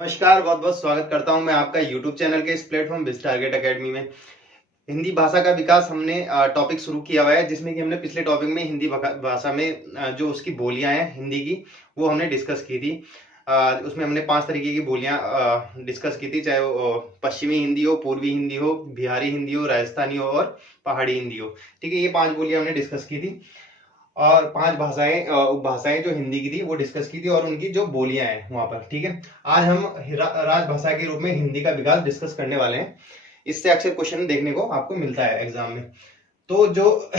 नमस्कार, बहुत बहुत स्वागत करता हूं मैं आपका YouTube चैनल के इस प्लेटफॉर्म बिज टारगेट एकेडमी में। हिंदी भाषा का विकास हमने टॉपिक शुरू किया हुआ है, जिसमें कि हमने पिछले टॉपिक में हिंदी भाषा में जो उसकी बोलियां हैं हिंदी की, वो हमने डिस्कस की थी। उसमें हमने 5 तरीके की बोलियां डिस्कस की थी, चाहे वो पश्चिमी हिंदी हो, पूर्वी हिंदी हो, बिहारी हिंदी हो, राजस्थानी हो और पहाड़ी हिंदी हो। ठीक है, ये 5 बोलियां हमने डिस्कस की थी और 5 भाषाएं उपभाषाएं जो हिंदी की थी वो डिस्कस की थी और उनकी जो बोलियां हैं वहां पर। ठीक है, आज हम राजभाषा के रूप में हिंदी का विकास डिस्कस करने वाले हैं। इससे अक्सर क्वेश्चन देखने को आपको मिलता है एग्जाम में। तो जो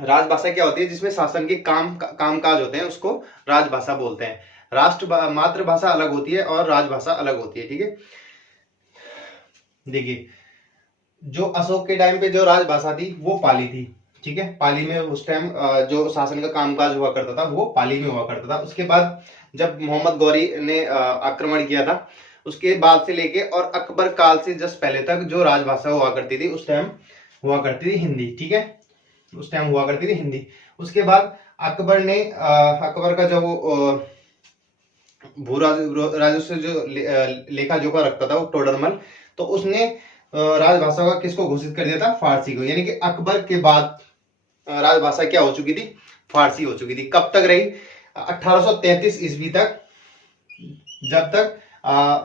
राजभाषा क्या होती है, जिसमें शासन के कामकाज होते हैं, उसको राजभाषा बोलते हैं। मातृभाषा अलग होती है और राजभाषा अलग होती है। ठीक है, देखिए, जो अशोक के टाइम पे जो राजभाषा थी वो पाली थी। ठीक है, पाली में उस टाइम जो शासन का कामकाज हुआ करता था वो पाली में हुआ करता था। उसके बाद जब मोहम्मद गौरी ने आक्रमण किया था, उसके बाद से लेके और अकबर काल से जस्ट पहले तक जो राजभाषा हुआ करती थी उस टाइम हुआ करती थी हिंदी। ठीक है, उस टाइम हुआ करती थी हिंदी। उसके बाद अकबर ने अकबर का जब वो भू राजस्व जो लेखा जोखा रखता था वो टोडरमल, तो उसने राजभाषा का किसको घोषित कर दिया था? फारसी को। यानी कि अकबर के बाद राजभाषा क्या हो चुकी थी? फारसी हो चुकी थी। कब तक रही? 1833 ईस्वी तक, जब तक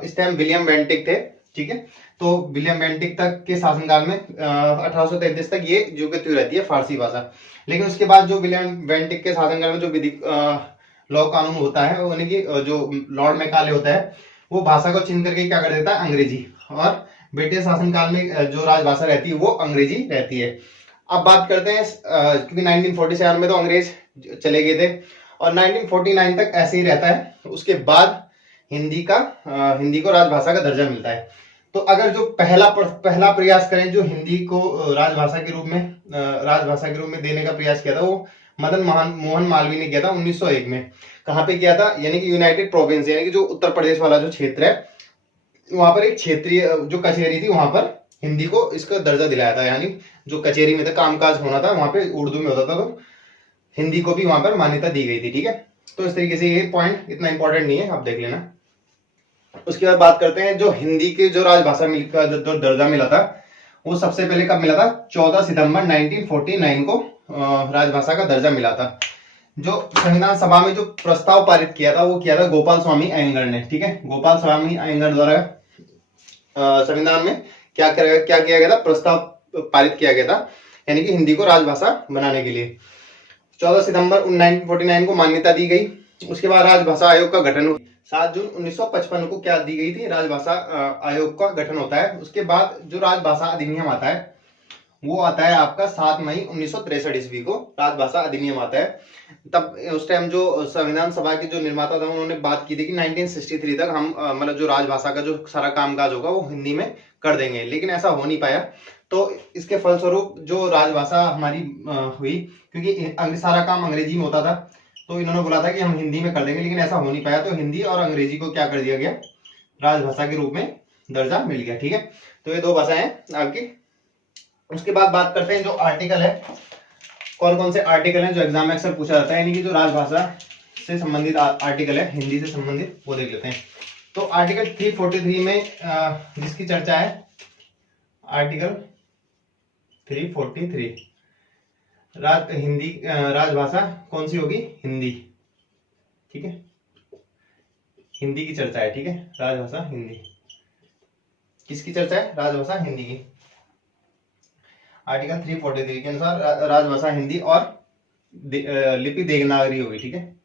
इस टाइम विलियम बेंटिक थे। ठीक है, तो विलियम बेंटिक तक के शासनकाल में 1833 तक ये जीवित रहती है फारसी भाषा। लेकिन उसके बाद जो विलियम बेंटिक के शासनकाल में जो विधि लॉ कानून होता है, यानी कि जो लॉर्ड मैकाले होता है, वो भाषा को चिन्ह करके क्या कर देता है? अंग्रेजी। और ब्रिटिश शासनकाल में जो राजभाषा रहती है वो अंग्रेजी रहती है। अब बात करते हैं क्योंकि 1947 में तो अंग्रेज चले गए थे और 1949 तक ऐसे ही रहता है। उसके बाद हिंदी को राजभाषा का दर्जा मिलता है। तो अगर जो पहला प्रयास करें जो हिंदी को राजभाषा के रूप में देने का प्रयास किया था, वो मदन मोहन मालवीय ने किया था 1901 में। कहाँ पे किया था? यानी कि यूनाइटेड प्रोविंस, यानी कि जो उत्तर प्रदेश वाला जो क्षेत्र है, वहां पर एक क्षेत्रीय जो कचहरी थी, वहां पर हिंदी को इसका दर्जा दिलाया था। यानी जो कचहरी में था, कामकाज होना था, वहां पे उर्दू में होता था, तो हिंदी को भी वहां पर मान्यता दी गई थी। ठीक है, तो इस तरीके से ये पॉइंट इतना इंपॉर्टेंट नहीं है, आप देख लेना। उसके बाद बात करते हैं जो हिंदी के जो राजभाषा का जो दर्जा मिला था, वो सबसे पहले कब मिला था? 14 सितंबर 1949 को राजभाषा का दर्जा मिला था। जो संविधान सभा में जो प्रस्ताव पारित किया था वो किया था गोपाल स्वामी अयंगर ने। ठीक है, गोपाल स्वामी अयंगर द्वारा संविधान में क्या किया गया था? प्रस्ताव पारित किया गया था, यानी कि हिंदी को राजभाषा बनाने के लिए 14 सितंबर 1949 को मान्यता दी गई। उसके बाद राजभाषा आयोग का गठन हुआ। 7 जून 1955 को क्या दी गई थी? राजभाषा आयोग का गठन होता है। उसके बाद जो राजभाषा अधिनियम आता है वो आता है आपका 7 मई 1963 ईस्वी को राजभाषा अधिनियम आता है। तब उस टाइम जो संविधान सभा के जो निर्माता था उन्होंने बात की थी कि 1963 तक हम मतलब जो राजभाषा का जो सारा कामकाज होगा वो हिंदी में कर देंगे, लेकिन ऐसा हो नहीं पाया। तो इसके फलस्वरूप जो राजभाषा हमारी हुई, क्योंकि सारा काम अंग्रेजी में होता था, तो इन्होंने बोला था कि हम हिंदी में कर देंगे, लेकिन ऐसा हो नहीं पाया। तो हिंदी और अंग्रेजी को क्या कर दिया गया? राजभाषा के रूप में दर्जा मिल गया। ठीक है, तो ये 2 भाषाएं आपकी। उसके बाद बात करते हैं जो आर्टिकल है, कौन कौन से आर्टिकल हैं जो एग्जाम में अक्सर पूछा जाता है, यानी कि जो राजभाषा से संबंधित आर्टिकल है हिंदी से संबंधित, वो देख लेते हैं। तो आर्टिकल 343 में जिसकी चर्चा है, आर्टिकल 343 राजभाषा कौन सी होगी? हिंदी। ठीक है, हिंदी की चर्चा है। ठीक है, राजभाषा हिंदी। किसकी चर्चा है? राजभाषा हिंदी की। आर्टिकल 343 के अनुसार राजभाषा हिंदी और लिपि देवनागरी होगी। ठीक है,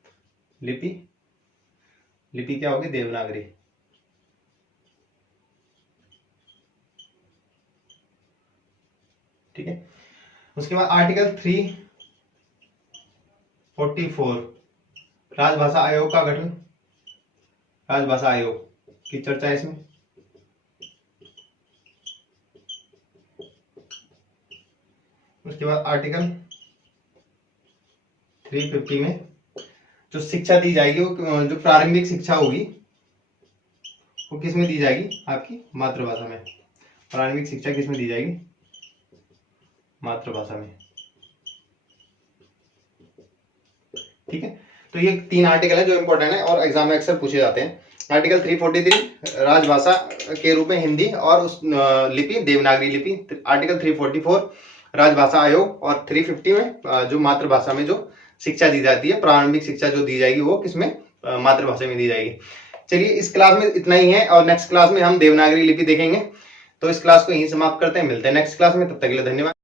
लिपि क्या होगी? देवनागरी। ठीक है, उसके बाद आर्टिकल 344 राजभाषा आयोग का गठन। राजभाषा आयोग की चर्चा है इसमें। उसके बाद आर्टिकल 350 में जो शिक्षा दी जाएगी, वो जो प्रारंभिक शिक्षा होगी वो किस में दी जाएगी? आपकी मातृभाषा में। प्रारंभिक शिक्षा किस में दी जाएगी? मातृभाषा में। ठीक है, तो ये 3 आर्टिकल है जो इंपॉर्टेंट है और एग्जाम में अक्सर पूछे जाते हैं। आर्टिकल 343 राजभाषा के रूप में हिंदी और उस लिपि देवनागरी लिपि। आर्टिकल 344 राजभाषा आयोग। और 350 में जो मातृभाषा में जो शिक्षा दी जाती है, प्रारंभिक शिक्षा जो दी जाएगी वो किसमें, मातृभाषा में दी जाएगी। चलिए इस क्लास में इतना ही है और नेक्स्ट क्लास में हम देवनागरी लिपि देखेंगे। तो इस क्लास को यहीं समाप्त करते हैं, मिलते हैं नेक्स्ट क्लास में, तब तक के लिए धन्यवाद।